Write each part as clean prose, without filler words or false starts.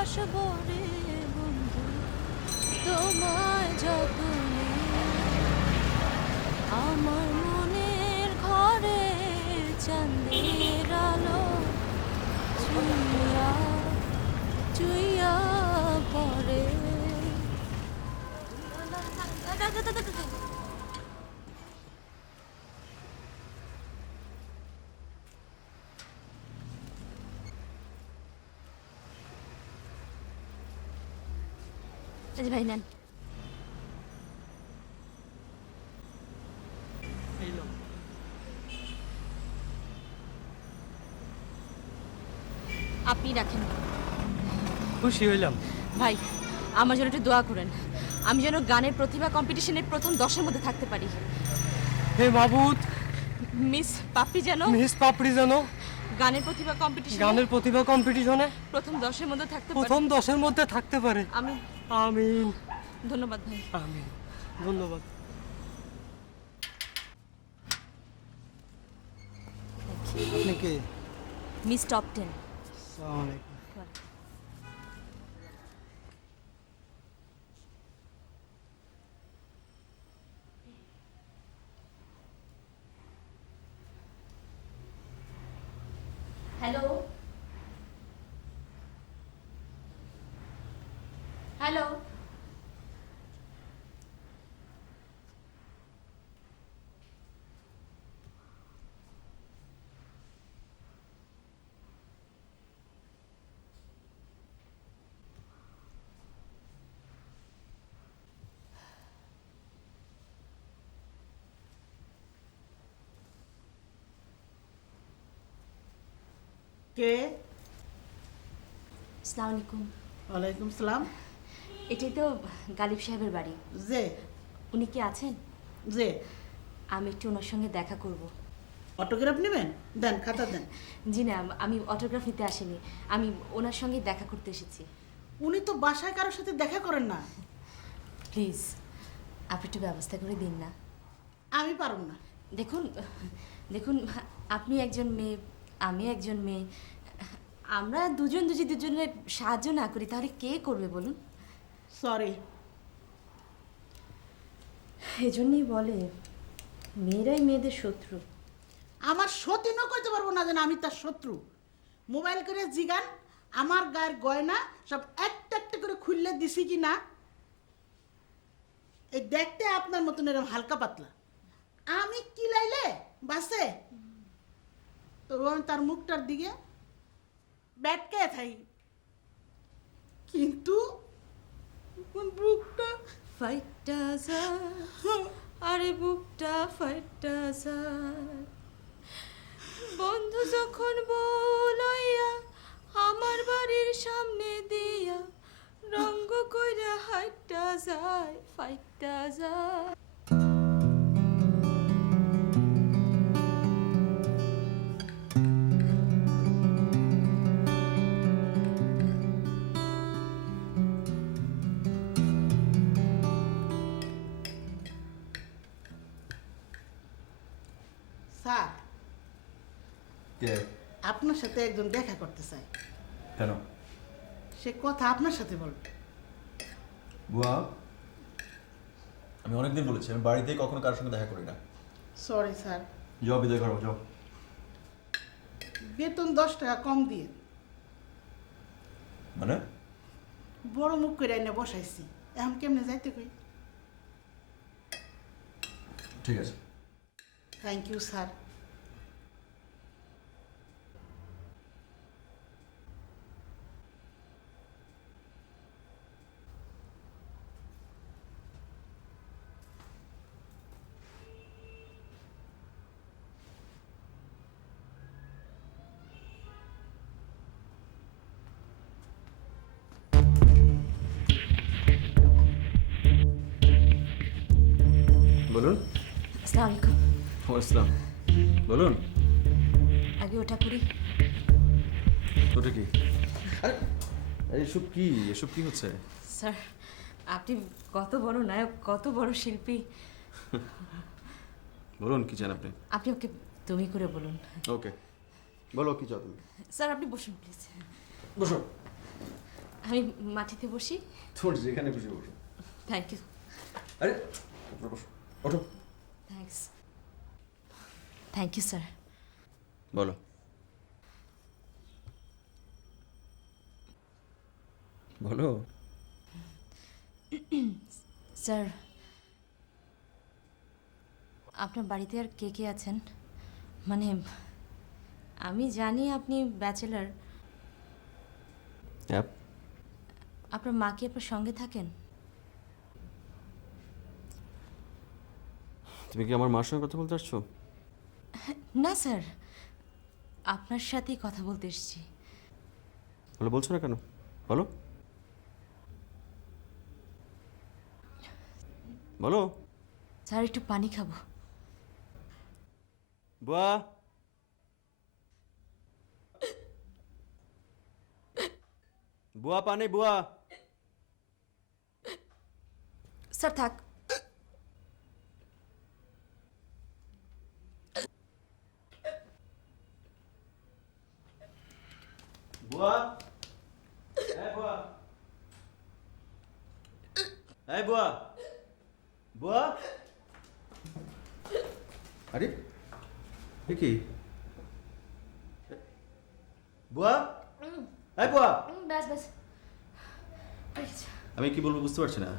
ভালোবাসবো রে বন্ধু তোমায় যতনে আমার মনের ঘরে চাঁদের আলো চুইয়া চুইয়া পড়ে। ভাই নেন। আপনি রাখেন। খুশি হইলাম। ভাই আমার জন্য একটু দোয়া করেন, আমি যেন গানের প্রতিভা কম্পিটিশনের প্রথম 10-এর মধ্যে থাকতে পারি। হে মাবুদ, মিস পাপড়ি যেন মিস পাপড়ি যেন গানের প্রতিভা কম্পিটিশনে প্রথম 10-এর মধ্যে থাকতে পারে। প্রথম 10-এর মধ্যে থাকতে পারে। আমি আমিন। ধন্যবাদ ভাই। আমিন। ধন্যবাদ। আপনি কে? Miss top 10। আসসালামু আলাইকুম। Hello hello. কে? আসসালামু আলাইকুম। ওয়ালাইকুম সালাম। এটাই তো গালিব সাহেবের বাড়ি। যে উনি কি আছেন? যে আমি একটু ওনার সঙ্গে দেখা করব। অটোগ্রাফ নেবেন? দেন, খাতা দেন। জি না, আমি অটোগ্রাফ নিতে আসিনি, আমি ওনার সঙ্গে দেখা করতে এসেছি। উনি তো বাসায় কারোর সাথে দেখা করেন না। প্লিজ আপনি একটু ব্যবস্থা করে দিন না। আমি পারব না। দেখুন দেখুন, আপনি একজন মেয়ে, আমি একজন মেয়ে, আমরা দুজন যদি দুজনের সাহায্য না করি তাহলে কে করবে বলুন? সরি। এজন্যই বলে মেয়েরাই মেয়েদের শত্রু। আমার সতীনও কইতে পারবো না যেন আমি তার শত্রু। মোবাইল করে জিগান আমার গায়ের গয়না সব একটা একটা করে খুললে দিছি কি না। এই দেখতে আপনার মতন এরকম হালকা পাতলা, আমি কি লাইলে বাসে তো আমি তার মুখটার দিকে ব্যাটকে থাই, কিন্তু বুকটা ফাইটটা যায়, আরে বুকটা ফাইটটা যায়, বন্ধু যখন বলইয়া আমার বাড়ির সামনে দিয়া রঙ্গ কইরা হাইটটা যায়, ফাইটটা যায়। স্যার, কে? আপনার সাথে একজন দেখা করতে চাই। কেন? সে কথা আপনার সাথে বলবে। বুয়া, আমি অনেকদিন বলেছি আমি বাড়িতেই কখনো কারোর সঙ্গে দেখা করি না। Sorry sir. যাও বিদায় করো, যাও। বেতন 10 টাকা কম দিয়ে মানে? বড় মুখ করে এনে বসাইছি, এখন কেমনে যাইতে কই? ঠিক আছে। Thank you sir. বলুন। আসসালামু আলাইকুম। আসসালাম। বলুন। আগে ওটা করি। ওটা কি? আরে এসব কি, এসব কি হচ্ছে? স্যার, আপনি কত বড় নায়ক, কত বড় শিল্পী। বলুন কি চান আপনি? আপনি ওকে তুমি করে বলুন। ওকে, বলো কি চাও তুমি? স্যার আপনি বসুন প্লিজ। বসো। আমি মাটিতে বসি। তোর যেখানে খুশি বসো। Thank you. আরে বসো, ওঠো। থ্যাঙ্কস। Thank you sir. বলো। বলো। স্যার, আপনার বাড়িতে আর কে কে আছেন? মানে আমি জানি আপনি ব্যাচেলার। আপনার মা কি আপনার সঙ্গে থাকেন? তুমি কি আমার মার সঙ্গে কথা বলতে আসছো? না স্যার, আপনার সাথেই কথা বলতে এসেছি। বলে বলছো না কেন? বলো বলো। স্যার, একটু পানি খাবো। বুয়া, বুয়া পানি, বুয়া। স্যার থাক। বুয়া, এই বুয়া, এই বুয়া, বুয়া। আরে এ কি? বুয়া, এই বুয়া। ব্যাস ব্যাস, আমি কি বলবো বুঝতে পারছি না।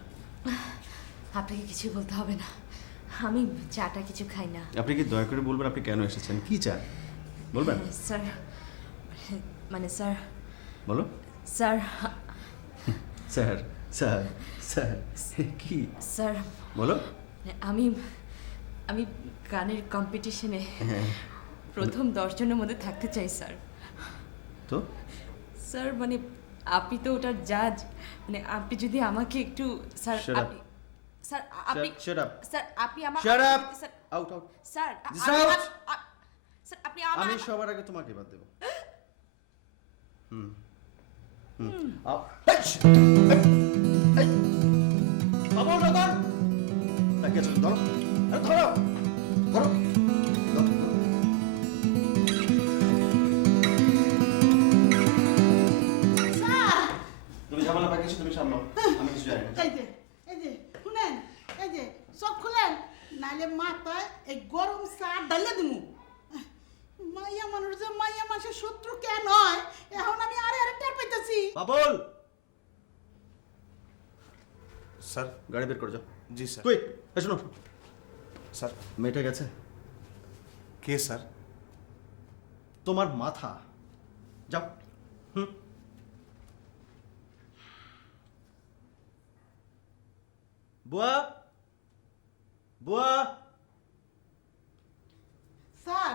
আপনাকে কিছু বলতে হবে না, আমি চাটা কিছু খাই না। আপনি কি দয়া করে বলবেন আপনি কেন এসেছেন, কি চান বলবেন? স্যার, মানে স্যার, বলো। স্যার, স্যার স্যার স্যার কি? স্যার বলো। আমি আমি গানের কম্পিটিশনে হ্যাঁ প্রথম 10 জনের মধ্যে থাকতে চাই স্যার। তো স্যার মানে আপনি তো ওটার জাজ, মানে আপনি যদি আমাকে একটু স্যার Shut up. আপনি স্যার আপনি Shut up. স্যার আপনি আমার Shut up. Sir out out. Sir Just out. Sir আপনি আমার আমি সবার আগে তোমাকে বাদ দেব। হুম হুম বাবু লগন তাকে চল ধরো, আরে ধরো ধরো ধরো। স্যার, তুমি ঝামেলা পাকিয়েছো, তুমি সামলাও, আমি কিছু জানি না। এই যে শুনেন, এই যে সব খুলেন, নাইলে মাথায় এই গরম চা ডালে দিমু। মাইয়া মানুষ যে মাইয়া মানুষের শত্রু কেন হয়, এখন আমি আরে আরে টের পাইতেছি। বাবুল স্যার। গাড়ি বের করে যাও। জি স্যার। কুইক, এই শোনো, স্যার। মেয়েটা গেছে। কে স্যার? তোমার মাথা, যাও। হুম বুয়া, বুয়া। স্যার,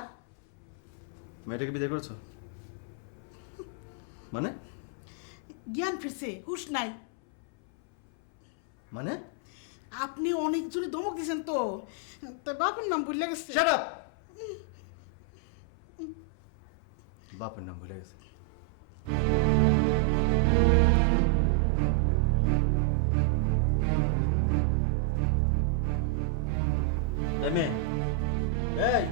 মেয়েটাকে বিদায় করেছো মানে? জ্ঞান ফিরছে, হুশ নাই। মানে আপনি অনেক জোরে ধমক দিয়েছেন তো, তো বাপের নাম ভুলে গেছে। Shut up. বাপের নাম ভুলে গেছে। এই মেয়ে, এই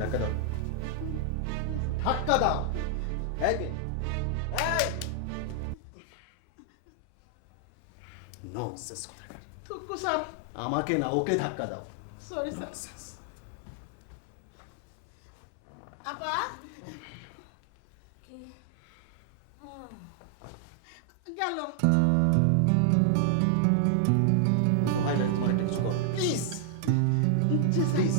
ধাক্কা দাও, ধাক্কা দাও। এই মেয়ে, এই ননসেন্স কোথাকার। থুকু স্যার, আমাকে না, ওকে ধাক্কা দাও। Sorry sir. ননসেন্স। আপা, গেল। ভাই লাগে তোমার একটা কিছু করো প্লিজ, জি স্যার। প্লিজ।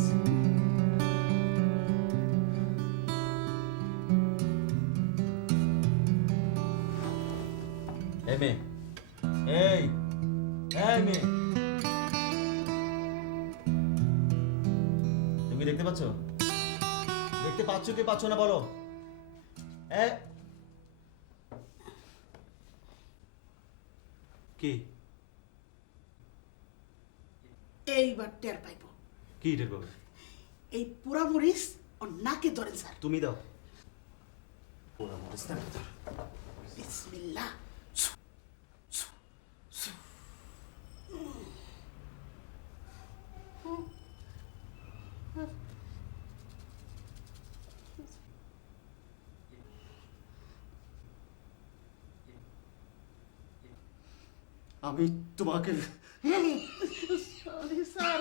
এই মেয়ে, এই এই মেয়ে, তুমি দেখতে পাচ্ছ? দেখতে পাচ্ছ কি পাচ্ছ না বলো? কি এইবার টের পাইব। কি টের পাবে? এই পুরা মরিচ ওর নাকে ধরেন স্যার। তুমি দাও। পোড়া মরিচ দাও। বিসমিল্লাহ। আমি তোমাকে সরি স্যার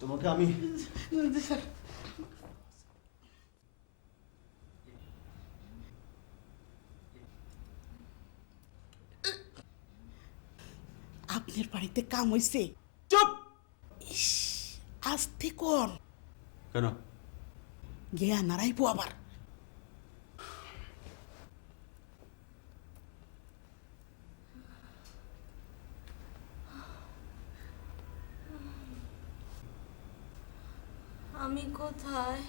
তোমাকে আমি স্যার আপনার বাড়িতে কাম হইছে? চুপ! আসতে কোন কেন? গিয়া নাড়াইবো আবার। আমি কোথায়?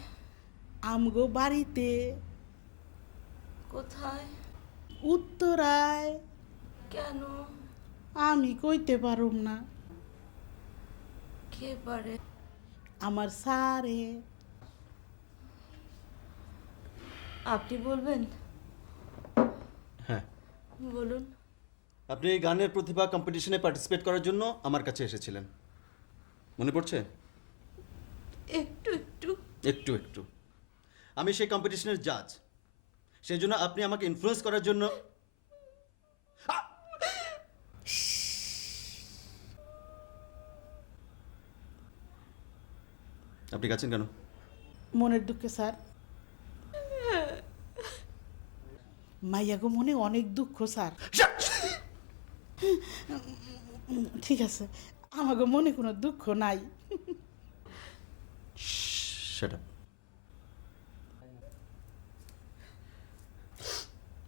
আমগো বাড়িতে কোথায়? উত্তরায়। কেন? আমি কইতে পারুম না। কে পারে? আমার সারে। আপনি বলবেন? হ্যাঁ, বলুন। আপনি এই গানের প্রতিভা কম্পিটিশনে পার্টিসিপেট করার জন্য আমার কাছে এসেছিলেন, মনে পড়ছে? একটু একটু। একটু একটু। আমি সেই কম্পিটিশনের জাজ, সেই জন্য আপনি আমাকে ইনফ্লুয়েন্স করার জন্য আপনি গাচ্ছেন কেন? মনের দুঃখে স্যার। মাইয়াগো মনে অনেক দুঃখ স্যার। ঠিক আছে, আমাগো মনে কোনো দুঃখ নাই। সেটা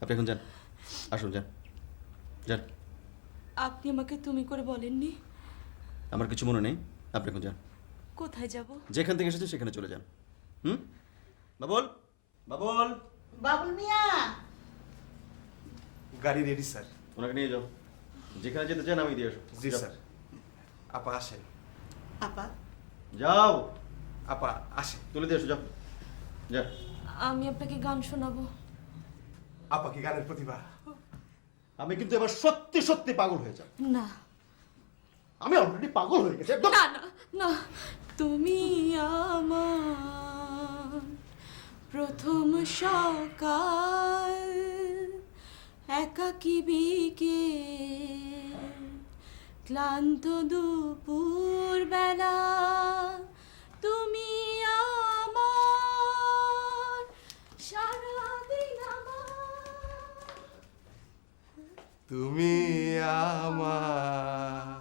আপনি এখন যান, আসুন যান যান। আপনি আমাকে তুমি করে বলেননি? আমার কিছু মনে নেই, আপনি এখন যান। কোথায় যাব? যেখান থেকে এসেছে সেখানে চলে যান। বাবুল, বাবুল, বাবুল মিয়া, গাড়ি রেডি স্যার। ওনাকে নিয়ে যাও, যেখানে যেতে চান আমি দিয়ে আসো। জি যাও। স্যার। আপা আসেন। আপা যাও, আপা আসেন। তুলে দিয়ে এসো, যাও যা। আমি আপনাকে গান শোনাবো। আপা কি গানের প্রতিভা? আমি কিন্তু এবার সত্যি সত্যি পাগল হয়ে যাব। না আমি অলরেডি পাগল হয়ে গেছি একদম। না না না, তুমি আমার প্রথম সকাল, একাকী বিকেল, ক্লান্ত দুপুর বেলা, তুমি আমার সারাদিন আমার। তুমি আমার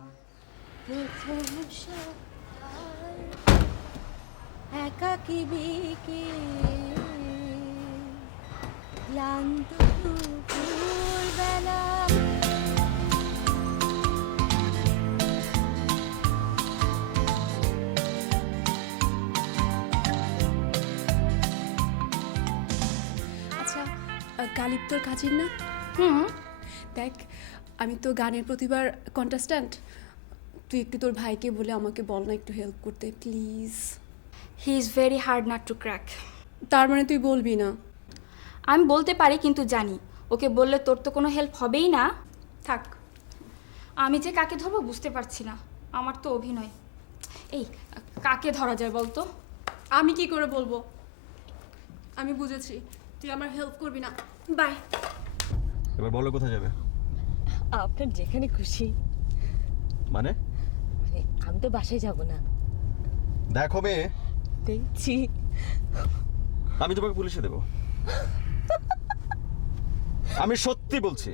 প্রথম সকাল, একাকী বিকেল, ক্লান্ত দুপুর বেলা। আচ্ছা, গালিব তোর কাজের না? দেখ, আমি তো গানের প্রতিভার কন্টেস্ট্যান্ট। তুই একটু তোর ভাইকে বলে আমাকে বল না একটু হেল্প করতে please. He is very hard not to crack. তার মানে তুই বলবি না? আমি বলতে পারি, কিন্তু জানি ওকে বললে তোর তো কোনো হেল্প হবেই না। থাক। আমি যে কাকে ধরবো বুঝতে পারছি না, আমার তো অভিনয়। এই কাকে ধরা যায় বলতো? আমি কি করে বলবো? আমি বুঝেছি, তুই আমার হেল্প করবি না। বাই। এবার বলো কোথায় যাবে? আপনার যেখানে খুশি। মানে মানে আমি তো বাসায় যাব না। দেখো মেয়ে, দেখছি। আমি তোমাকে পুলিশে দেব। আমি সত্যি বলছি।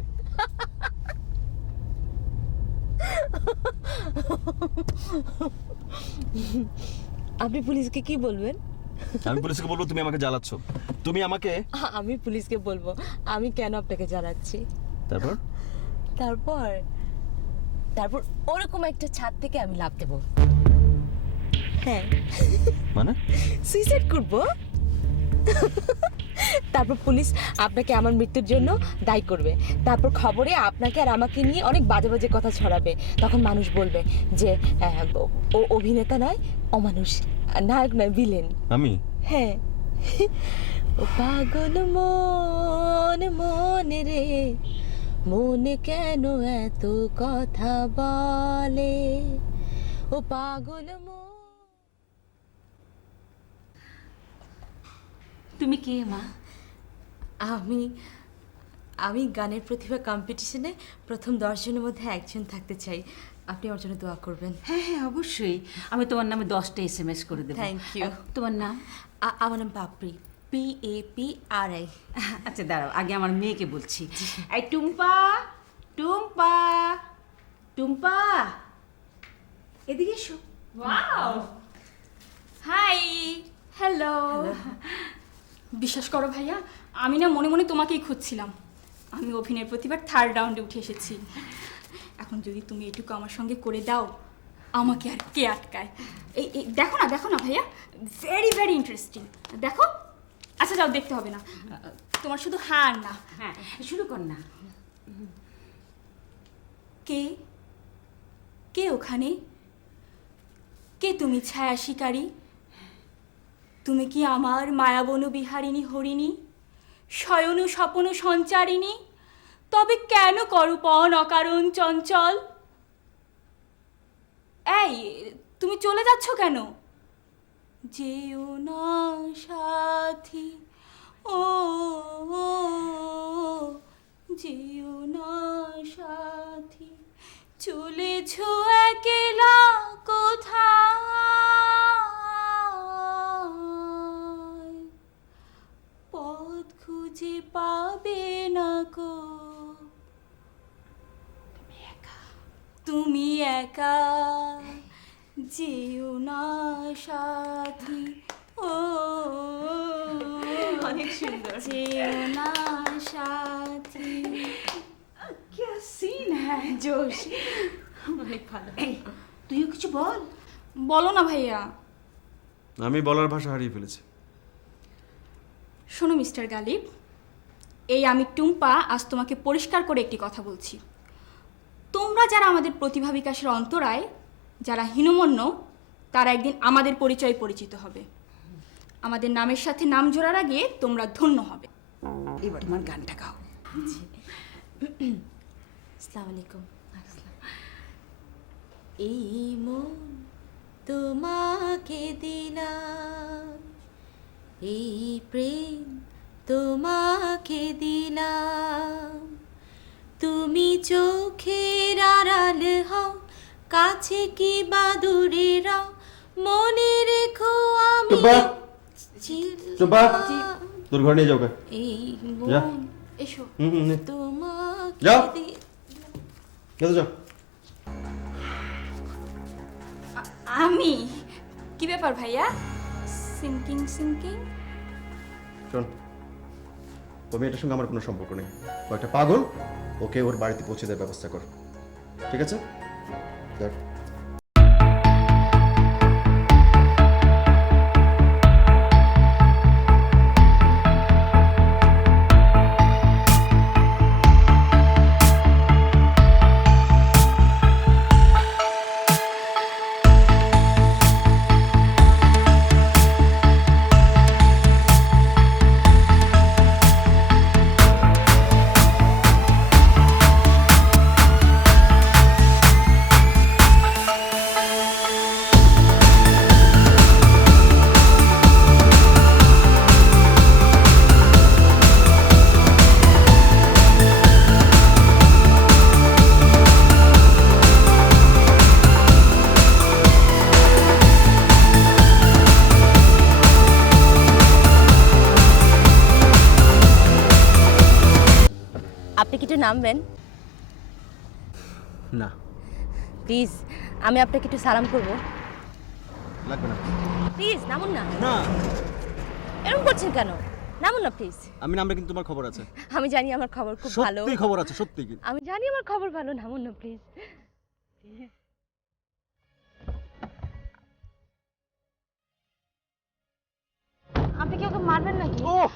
আপনি পুলিশকে কি বলবেন? আমি পুলিশকে বলবো তুমি আমাকে জ্বালাচ্ছ। তুমি আমাকে আমি পুলিশকে বলবো আমি কেন আপনাকে জানাচ্ছি। তারপর তারপর তারপর ওরকম একটা ছাদ থেকে আমি লাফ দেবো। হ্যাঁ, মানে সুইসাইড করব। তারপর পুলিশ আপনাকে আমার মৃত্যুর জন্য দায়ী করবে। তারপর খবরে আপনাকে আর আমাকে নিয়ে অনেক বাজে বাজে কথা ছড়াবে। তখন মানুষ বলবে যে ও অভিনেতা নয়, অমানুষ, নায়ক নয়, ভিলেন। আমি? হ্যাঁ। ও পাগল মন মনে রে, মনে কেন এত কথা বলে, ও পাগল মন। তুমি কে মা? আমি আমি গানের প্রতিভা কম্পিটিশনে প্রথম 10 জনের মধ্যে একজন থাকতে চাই। আপনি আমার জন্য দোয়া করবেন। হ্যাঁ হ্যাঁ অবশ্যই, আমি তোমার নামে 10টা SMS করে দেবো। Thank you. তোমার নাম? আমার নাম পাপড়ি, PAPRI। আচ্ছা দাঁড়াও, আগে আমার মেয়েকে বলছি। এই টুম্পা, টুম্পা, টুম্পা, এদিকে এসো। Wow, hi, hello. বিশ্বাস করো ভাইয়া, আমি না মনে মনে তোমাকেই খুঁজছিলাম। আমি অভিনয়ের প্রতিবার 3rd রাউন্ডে উঠে এসেছি। এখন যদি তুমি এটুকু আমার সঙ্গে করে দাও, আমাকে আর কে আটকায়? এই দেখো না ভাইয়া, ভেরি ভেরি ইন্টারেস্টিং। দেখো। আচ্ছা যাও, দেখতে হবে না, তোমার শুধু হ্যাঁ আর না। হ্যাঁ শুরু কর না। কে কে ওখানে? কে তুমি ছায়া শিকারী? তুমি কি আমার মায়াবন বিহারিণী হরিণী, শয়ন স্বপন সঞ্চারিণী? তবে কেন করপণ অকারণ চঞ্চল? এই, তুমি চলে যাচ্ছ কেন? যেও না সাথী, ও যেও না সাথী, চলেছ একলা কোথায়? পথ খুঁজে পাবে না কো, তুমি একা, যেও না সাথী, ও অনেক সুন্দর। যেও না সাথী। क्या सीन है, জোশ, অনেক ভালো। তুইও কিছু বল। বলো না ভাইয়া। আমি বলার ভাষা হারিয়ে ফেলেছি। শোনো মিস্টার গালিব, এই আমি টুম্পা আজ তোমাকে পরিষ্কার করে একটি কথা বলছি। তোমরা যারা আমাদের প্রতিভা বিকাশের অন্তরায়, যারা হীনমন্য, তারা একদিন আমাদের পরিচয় পরিচিত হবে। আমাদের নামের সাথে নাম জোড়ার আগে তোমরা ধন্য হবে। এবার তোমার গানটা গাও। আসসালামু আলাইকুম। এই মন তোমাকে দিলাম, এই প্রেম তোমাকে দিলাম, তুমি চোখের আড়াল হও, কাছে কি বা দূরে রাও, মনে রেখো আমি টুম্পা, তোর ঘরে নিয়ে যাও। এই যা। মন এসো তোমাকে যাও। দি- যাও। আমি কি ব্যাপার ভাইয়া? Sinking sinking? শোন, ও মেয়েটার সঙ্গে আমার কোনো সম্পর্ক নেই। ও একটা পাগল, ওকে ওর বাড়িতে পৌঁছে দেওয়ার ব্যবস্থা কর, ঠিক আছে? দেখ। আপনি কি একটু নামবেন না, প্লিজ? আমি আপনাকে একটু সালাম করব। লাগবে না। প্লিজ নামুন না। না, এরকম করছেন কেন? নামুন না প্লিজ। আমি নামলে কিন্তু তোমার খবর আছে। আমি জানি আমার খবর খুব ভালো। সত্যি খবর আছে, সত্যি। আমি জানি আমার খবর ভালো, নামুন না প্লিজ। আপনি কি ওকে মারবেন নাকি? ওহ,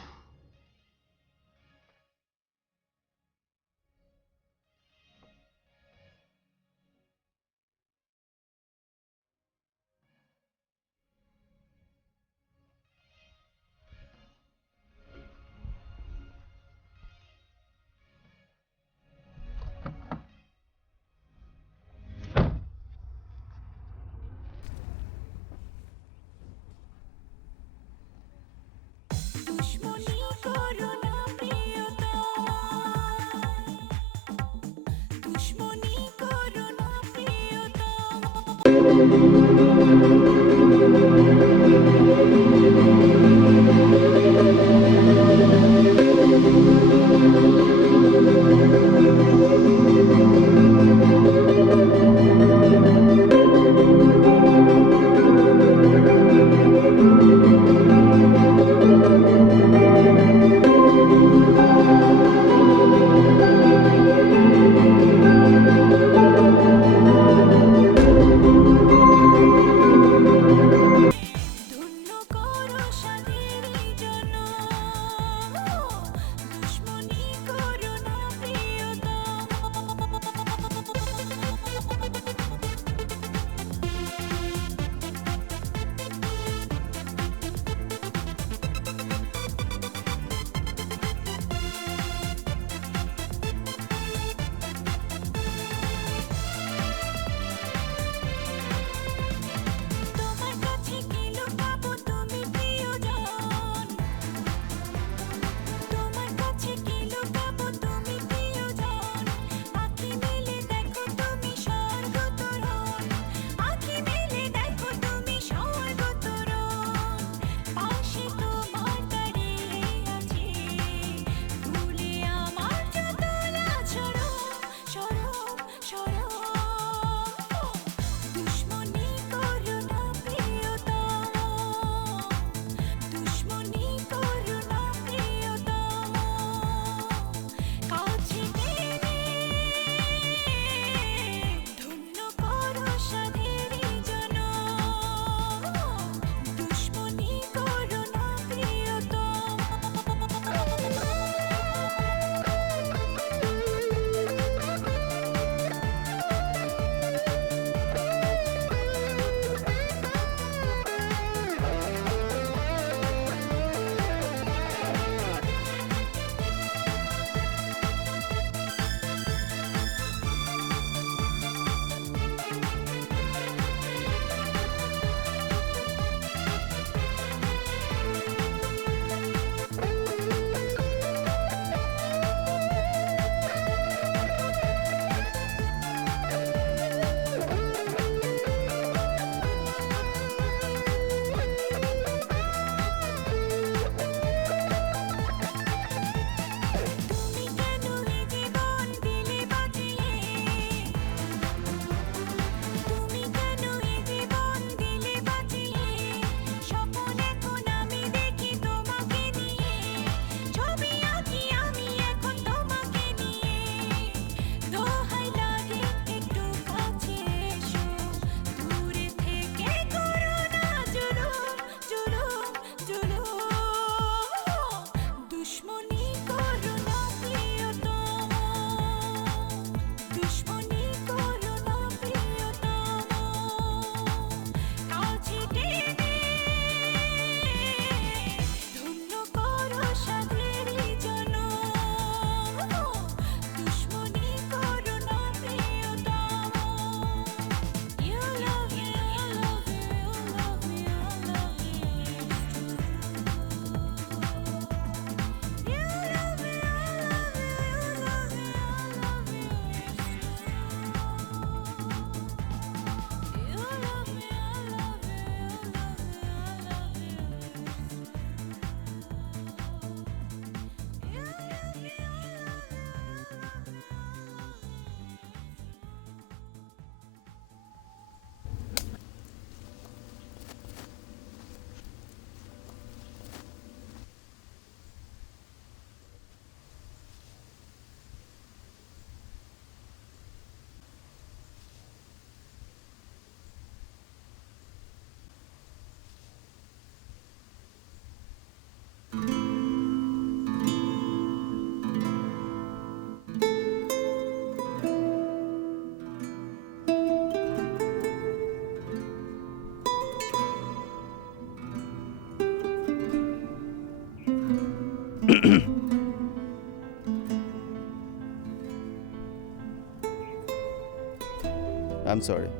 আই এম সরি।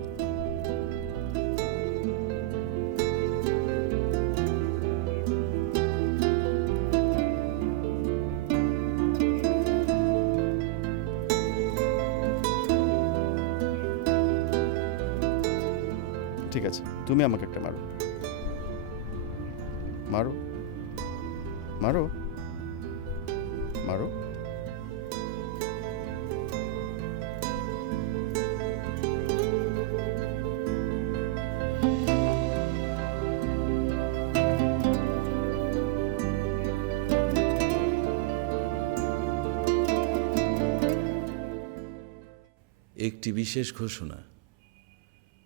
ঠিক আছে, তুমি আমাকে একটা মারো, মারো মারো মারো। একটি বিশেষ ঘোষণা।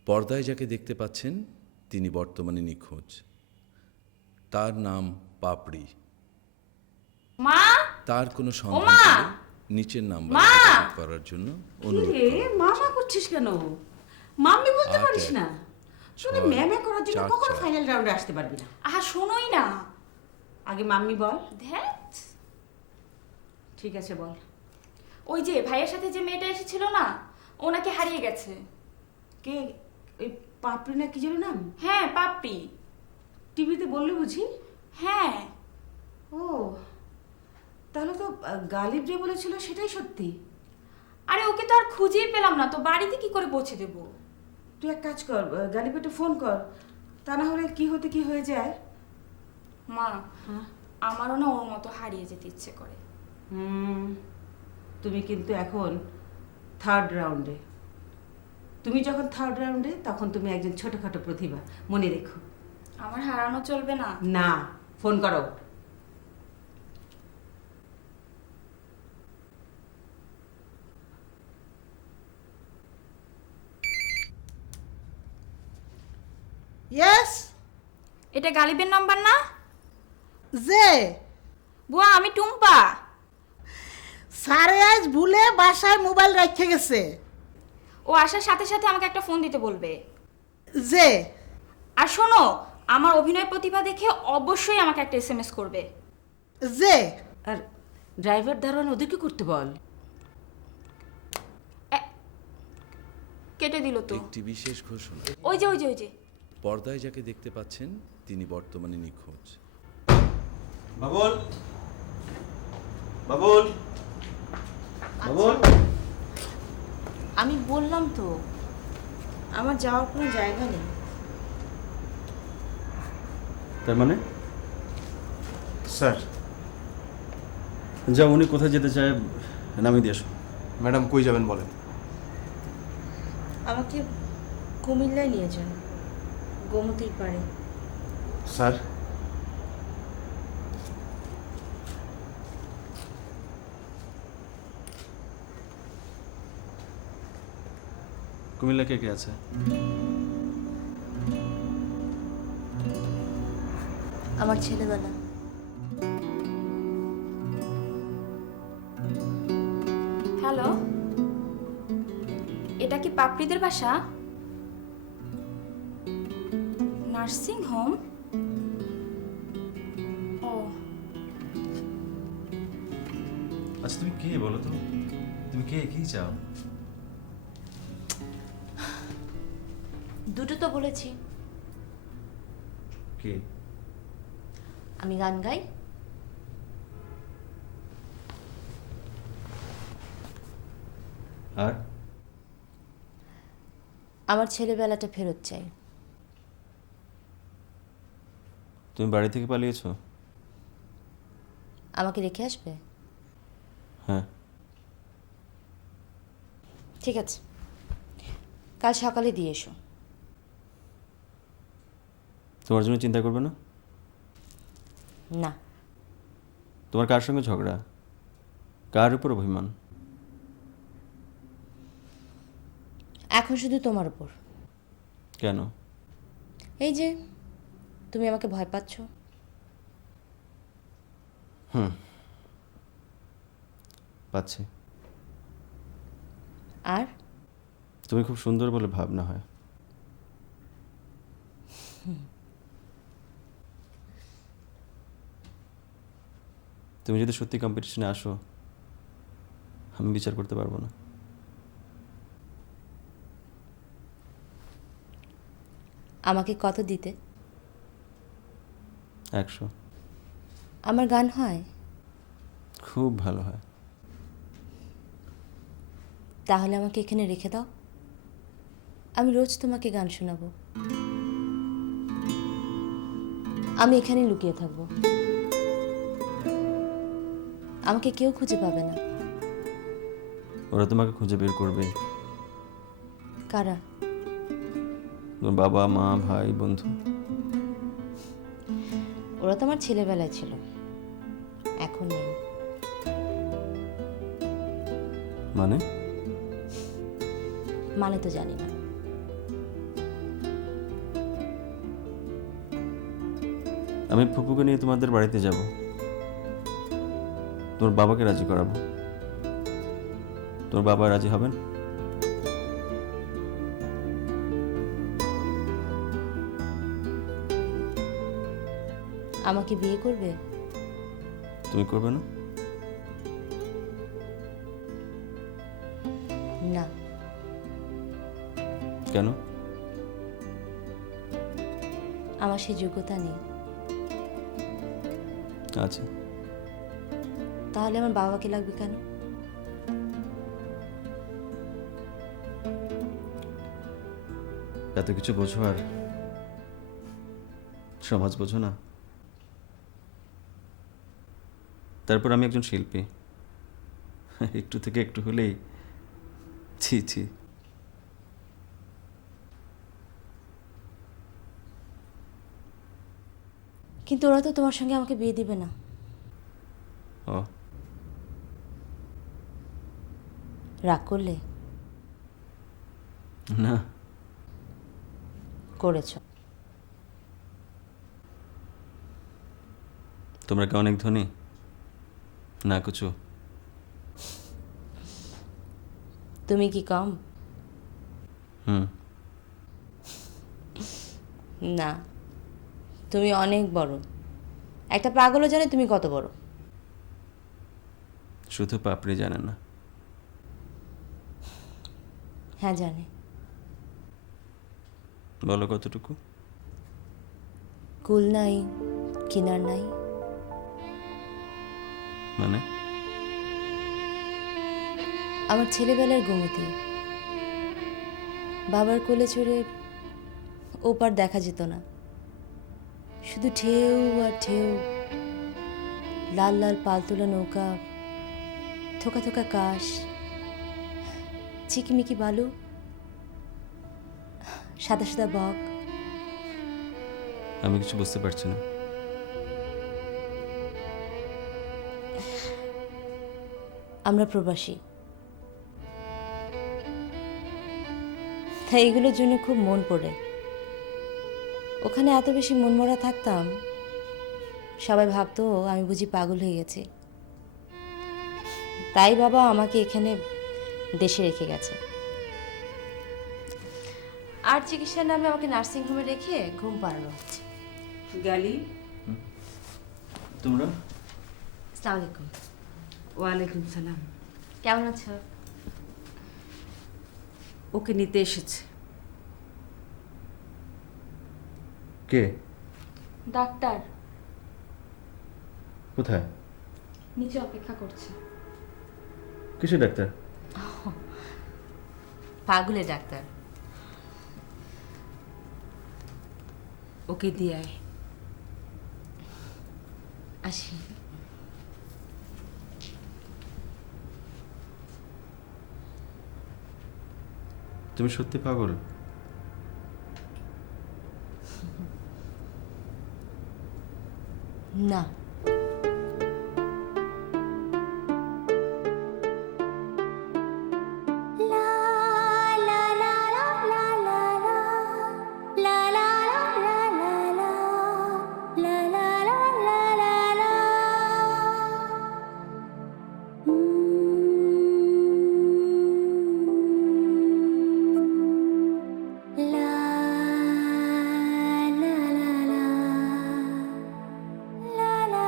পর্দায় যাকে দেখতে পাচ্ছেন তিনি বর্তমানে নিখোঁজ। তার নাম পাপড়ি। মা, তার কোনো মা! সন্ধান পেলে নিচের নাম্বার মা! করার জন্য অনুরোধ রে করুন। মামা করছিস কেন? মাম্মি বলতে 8 পারিস না? শুনে 6 ম্যামে করার জন্য 4 কখনো 4 ফাইনাল রাউন্ডে আসতে পারবি না। আহা শোনোই না। আগে মাম্মি বল। ধ্যাত, ঠিক আছে বল। ওই যে ভাইয়ের সাথে যে মেয়েটা এসেছিল না, ওনাকে হারিয়ে গেছে। কে? ওই পাপড়ি না কি যেন নাম? হ্যাঁ, পাপড়ি। টিভিতে বললে বুঝি? হ্যাঁ। ও, তাহলে তো গালিব যে বলেছিল সেটাই সত্যি। আরে ওকে তো আর খুঁজেই পেলাম না, তো বাড়িতে কি করে পৌঁছে দেবো? তুই এক কাজ কর, গালিবকে ফোন কর, তা না হলে কি হতে কি হয়ে যায়। মা, হ্যাঁ, আমারও না ওর মতো হারিয়ে যেতে ইচ্ছে করে। তুমি কিন্তু এখন থার্ড রাউন্ডে। তুমি যখন থার্ড রাউন্ডে তখন তুমি একজন ছোটখাটো প্রতিভা, মনে রেখো। আমার হারানো চলবে না। না, ফোন করো। ইয়েস, এটা গালিবের নাম্বার না? যে বুয়া, আমি টুম্পা। স্যারে আজ ভুলে বাসায় মোবাইল রেখে গেছে। ও আসার সাথে সাথে আমাকে একটা ফোন দিতে বলবে। যে আর শোনো, আমার অভিনয় প্রতিভা দেখে অবশ্যই আমাকে একটা এসএমএস করবে। যে আর ড্রাইভার দারোয়ান ওদেরকে করতে বল। কেটে দিল তো। একটি বিশেষ ঘোষণা। ওই যে ওই যে ওই যে পর্দায় যাকে দেখতে পাচ্ছেন তিনি বর্তমানে নিখোঁজ। বাবুল, বাবুল, বাবুল। আমি বললাম তো আমার যাওয়ার কোনো জায়গা নেই। তার মানে স্যার, যা উনি কোথায় যেতে চায় নামিয়ে দিয়ে আসো। ম্যাডাম কই যাবেন বলেন? আমাকে কুমিল্লায় নিয়ে যান, গোমতীর পাড়ে। স্যার, কুমিল্লা কে কে আছে? আমার ছেলেবেলা। হ্যালো, এটা কি পাপড়িদের বাসা? Nursing home? ও, আচ্ছা তুমি কে বলো তো? তুমি কে, কি চাও? দুটো তো বলেছি। কে? আমি গান গাই, আর আমার ছেলেবেলাটা ফেরত চাই। তুমি বাড়ি থেকে পালিয়েছো? আমাকে রেখে আসবে? হ্যাঁ। ঠিক আছে, কাল সকালে দিয়ে এসো। তোমার জন্য চিন্তা করবে না? না। তোমার কার সঙ্গে ঝগড়া, কার উপর অভিমান? এখন শুধু তোমার উপর। কেন? এই যে তুমি আমাকে ভয় পাচ্ছ। পাচ্ছি। আর তুমি খুব সুন্দর বলে ভাবনা হয়। তুমি যদি সত্যি কম্পিটিশনে আসো, আমি বিচার করতে পারবো না। আমাকে কত দিতে? 100। আমার গান হয়? খুব ভালো হয়। তাহলে আমাকে এখানে রেখে দাও, আমি রোজ তোমাকে গান শোনাবো। আমি এখানে লুকিয়ে থাকবো, আমাকে কেউ খুঁজে পাবে না। ওরা তোমাকে খুঁজে বের করবে। কারা? তোমার বাবা, মা, ভাই, বন্ধু। ওরা তো আমার ছেলেবেলায় ছিল, এখন নেই। মানে? মানে তো জানি না। আমি ফুপুকে নিয়ে তোমাদের বাড়িতে যাব, তোর বাবাকে রাজি করাবো। তোর বাবা রাজি হবেন? আমাকে বিয়ে করবে? তুমি করবে না? না। কেন? আমার সেই যোগ্যতা নেই। আচ্ছা, তাহলে আমার বাবাকে লাগবে কেন? এত কিছু বোঝো আর সমাজ বোঝো না। তারপর আমি একজন শিল্পী, একটু থেকে একটু হলেই ছি ছি। কিন্তু ওরা তো তোমার সঙ্গে আমাকে বিয়ে দিবে না। ও, রাগ করলে? না। করেছো। তোমরা কি অনেক ধনী? না কিছু। তুমি কি কম? না, তুমি অনেক বড়। একটা পাগলও জানে তুমি কত বড়। শুধু পাপড়ি জানে না। হ্যাঁ জানে। বলো কতটুকু? কুল নাই, কিনার নাই। মানে? আমার ছেলেবেলার গোমতী, বাবার কোলে চড়ে ওপার দেখা যেত না, শুধু ঢেউ আর ঢেউ, লাল লাল পালতোলা নৌকা, থোকা থোকা কাশ, চিকিমিকি বালু, সাদা সাদা বক। আমি কিছু বুঝতে পারছি না। আমরা প্রবাসী, তাই এগুলোর জন্য খুব মন পড়ে। ওখানে এত বেশি মনমরা থাকতাম, সবাই ভাবতো আমি বুঝি পাগল হয়ে গেছি। তাই বাবা আমাকে এখানে দেশে রেখে গেছে, আর চিকিৎসার নামে আমাকে নার্সিংহোমে রেখে ঘুম পাড়ানো হচ্ছে। গালি। তোমরা? আসসালামু আলাইকুম। ওয়ালাইকুম সালাম। কেমন আছো? ওকে নিতে এসেছে। কে? ডাক্তার কোথায়? নিচে অপেক্ষা করছে। কিসের ডাক্তার? পাগলের ডাক্তার। ওকে দিয়ে আয়। আসি। তুমি সত্যি পাগল? না। la la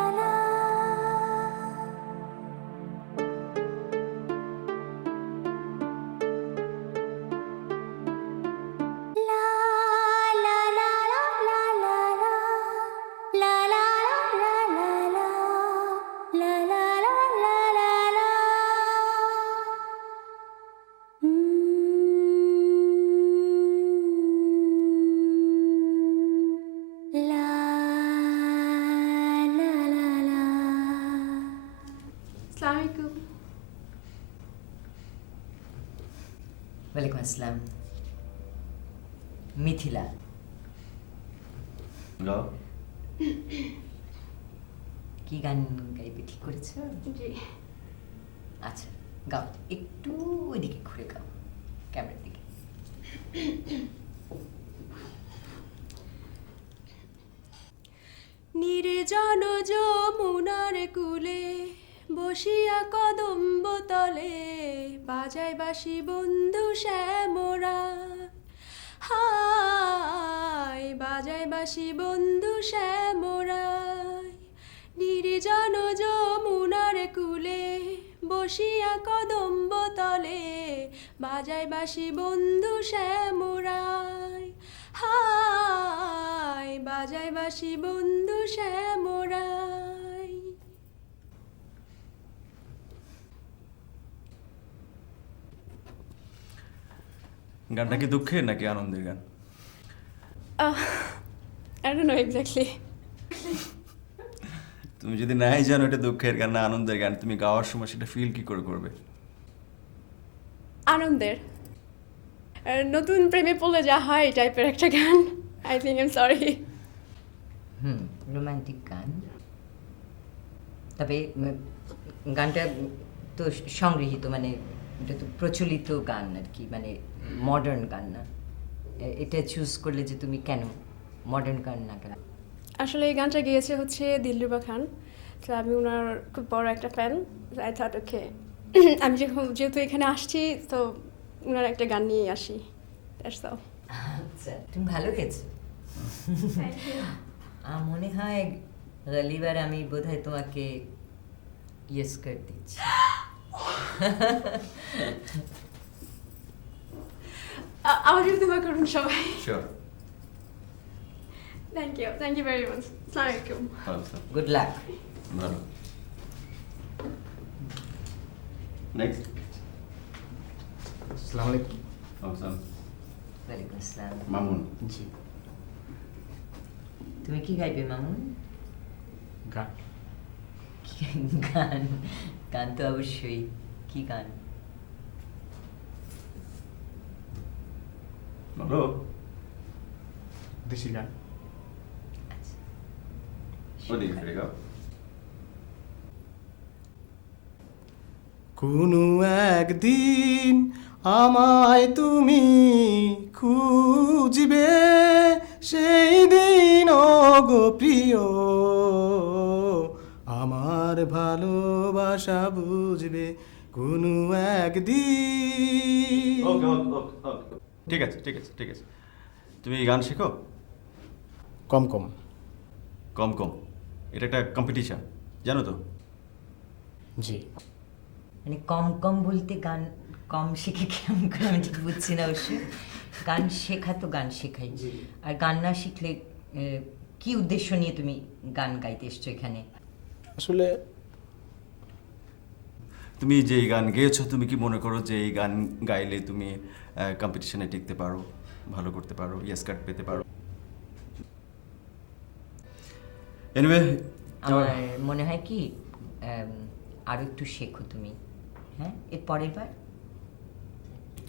ওয়ালাইকুম আসসালাম। মিথিলা। গাও। কি গান গাইবে ঠিক করেছো? জি। আচ্ছা গাও, একটু ওইদিকে ঘুরে গাও, ক্যামেরার দিকে। নির্জন যমুনার কূলে বসিয়া কদম্ব তলে বাজায় বাসি বন্ধু শ্যামরা, হায় বাজায় বাসি বন্ধু শ্যামরায়। নির্জন যমুনার কূলে বসিয়া কদম্ব তলে বাজায় বাসি বন্ধু শ্যামরায়, হায় বাজায় বাসি বন্ধু শ্যামরায়। গানটা কি দুঃখের নাকি আনন্দের গান? I don't know exactly. তুমি যদি নাই জানো এটা দুঃখের গান না আনন্দের গান, তুমি গাওয়ার সময় সেটা ফিল কি করে করবে? আনন্দের। নতুন প্রেমে পড়লে যা হয় এই টাইপের একটা গান। I think I am sorry. Romantic গান, তবে গানটা তো সংগৃহীত, মানে এটা তো প্রচলিত গান আর কি, মানে মডার্ন গান না। এটা চুজ করলে যে তুমি কেন মডার্ন গান না কেন? আসলে এই গানটা গেয়েছে হচ্ছে দিলরুবা খান, তো আমি ওনার খুব বড় একটা ফ্যান। আই থট ওকে আমি যেহেতু এখানে আসছি তো ওনার একটা গান নিয়ে আসি। আচ্ছা, তুমি ভালো গেছো। মনে হয় গলিবার আমি বোধহয় তোমাকে ইয়েস করে দিচ্ছি। আমার জন্য দোয়া করুন সবাই। Sure. Thank you very much. আসসালামু আলাইকুম। Good luck. ভালো। নেক্সট। আসসালামু আলাইকুম। ওয়ালাইকুম আসসালাম। মামুন। জি। তুমি কি গাইবে মামুন? গান। গান? গান তো অবশ্যই। কি গান? বলো। দেশি গান। আচ্ছা, ওদিকে ফিরে গাও। কোনো একদিন আমায় তুমি খুঁজবে, সেই দিন গো প্রিয় আমার ভালোবাসা বুঝবে কোনো একদিন। ঠিক আছে ঠিক আছে ঠিক আছে। তুমি গান শেখো? কম কম। কম কম? এটা একটা কম্পিটিশন, জানো তো? জি। মানে কম কম বলতে গান কম শিখে কেমন করে আমি ঠিক বুঝছি না অবশ্য। গান শেখা তো গান শেখাই, আর গান না শিখলে কি উদ্দেশ্য নিয়ে তুমি গান গাইতে এসছো এখানে? আসলে তুমি যে এই গান গেয়েছো, তুমি কি মনে করো যে এই গান গাইলে তুমি কম্পিটিশনে টিকতে পারো, ভালো করতে পারো, ইয়েস কার্ড পেতে পারো? এনিওয়ে, আমার মনে হয় কি আরো একটু শেখো তুমি, হ্যাঁ? এর পরের বার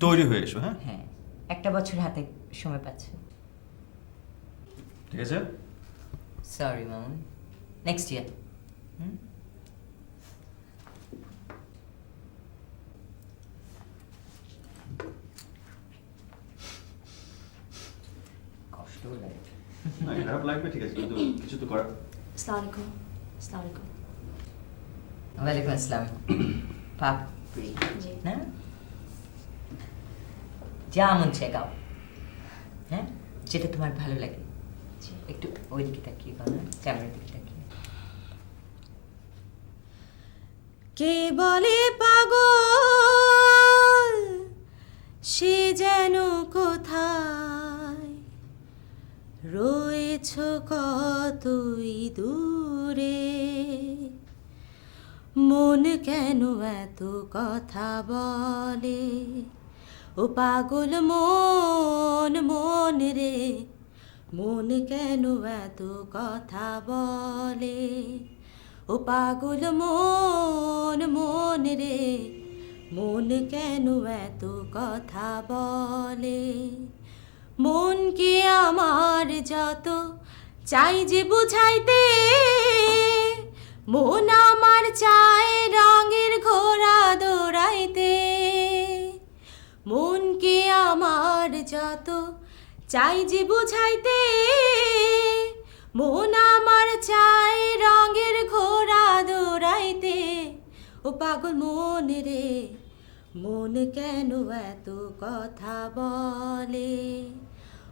তৈরি হয়ে এসো। হ্যাঁ হ্যাঁ, একটা বছর হাতে সময় পাচ্ছ। ঠিক আছে। Sorry Mamun, next year. কষ্ট লাগে না, খারাপ লাগবে, ঠিক আছে, কিন্তু কিছু তো করার। আসসালামু আলাইকুম। আসসালামু আলাইকুম। ওয়ালাইকুম আসসালাম। পাপড়ি জি। না, যা মন চায় গাও, হ্যাঁ, যেটা তোমার ভালো লাগে। একটু ওই দিকে তাকিয়ে গাও না, ক্যামেরার দিকে তাকিয়ে। কে বলে পাগল সে যেন কোথায় রয়েছ কতই দূরে, মন কেন এত কথা বলে, ও পাগল মন মন রে, মন কেন এত কথা বলে, ও পাগল মন মন রে, মন কেন এত কথা বলে, মনকে আমার যত চাই যে বুঝাইতে, মন আমার চায় রঙের ঘোড়া দৌড়াইতে, মনকে আমার যত চাই যে বুঝাইতে, মন আমার চায় রঙের ঘোড়া দৌড়াইতে। ও পাগল মন রে, মন কেন এত কথা বলে,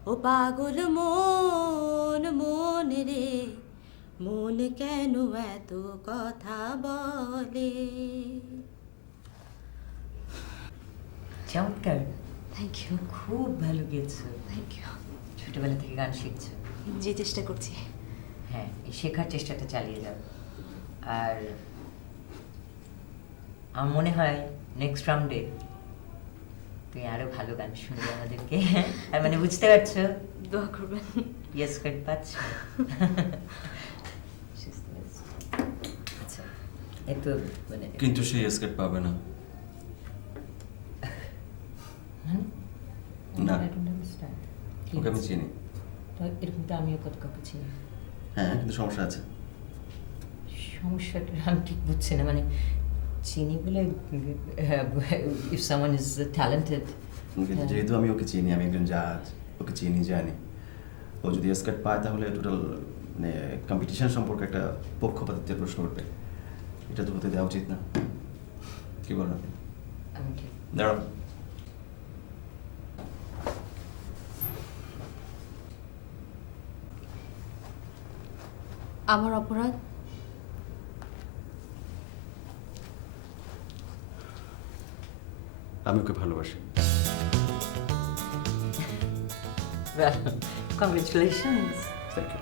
ও পাগল মন, মন রে, মন কেন এত কথা বলে। চমৎকার, থ্যাংক ইউ, খুব ভালো গেয়েছো। Thank you. ছোটবেলা থেকে গান শিখছো? যে চেষ্টা করছি। হ্যাঁ, এই শেখার চেষ্টাটা চালিয়ে যাও। আর আমার মনে হয় নেক্সট রাউন্ডে তুই আরো ভালো গান শুনবে আমাদেরকে। আর মানে বুঝতে পারছো, দোয়া করবেন। ইয়েস কার্ড পাচ্ছ। আচ্ছা, এত মানে কিন্তু সে এসকেট পাবে না। না, ওকে আমি চিনি। এরকম তো আমিও কত কাউকে চিনি। হ্যাঁ, কিন্তু সমস্যা আছে। সমস্যাটা আমি ঠিক বুঝছি না, মানে চিনি বলে ইফ সামওয়ান ইজ ট্যালেন্টেড। কিন্তু যেহেতু আমি ওকে চিনি, আমি একজন জাজ, ওকে চিনি জানি, ও যদি এসকেট পায় তাহলে টোটাল মানে কম্পিটিশন সম্পর্কে একটা পক্ষপাতিত্বের প্রশ্ন উঠবে। এটা তো হতে দেওয়া উচিত না। কি বলেন আপনি? আমি ঠিক দাঁড়ান। আমার অপরাধ? আমি ওকে ভালোবাসি। Well, congratulations. Thank you.